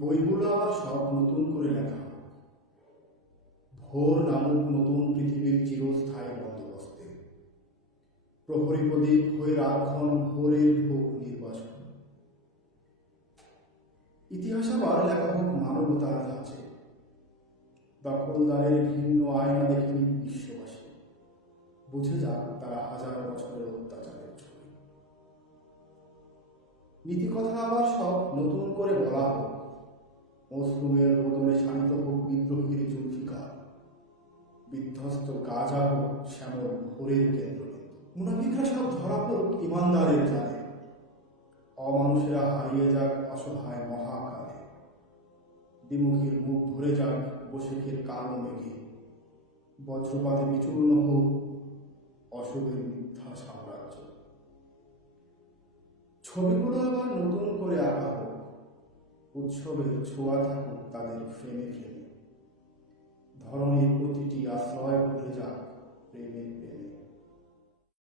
বইগুলো আবার সব নতুন করে লেখা হোক। ভোর নামক নতুন পৃথিবীর চিরস্থায়ী বন্দোবস্তে প্রহরী প্রদীপ হয়ে রাতক্ষণ ভোরের হোক নির্বাসন। ইতিহাস আবার লেখা হোক মানবতার ধাঁচে, দখলদারের ভিন্ন আয়না দেখেনি বিশ্ববাসী, বুঝে যাক তারা হাজার বছরের অত্যাচারের ছবি। নীতিকথা আবার সব নতুন করে বলা হোক, মজলুমের রোদনে শানিত হোক বিদ্রোহীর জুলফিকার, বিধ্বস্ত গাজা হোক শ্যামল ভোরের কেন্দ্রবিন্দু। মুনাফিকরা সব ধরা হোক ইমানদারের জালে, অমানুষেরা হারিয়ে যাক অসহায় মহাকালে, দ্বিমুখীর মুখ ভরে যাক বসেখের কালো মেঘে, বজ্রপাতে বিচূর্ণ হোক অশুভের মিথ্যা সাম্রাজ্য। ছবিগুলো আবার নতুন করে আঁকা হোক, উৎসবের ছোঁয়া থাকুক তাদের ফ্রেমে ফ্রেমে,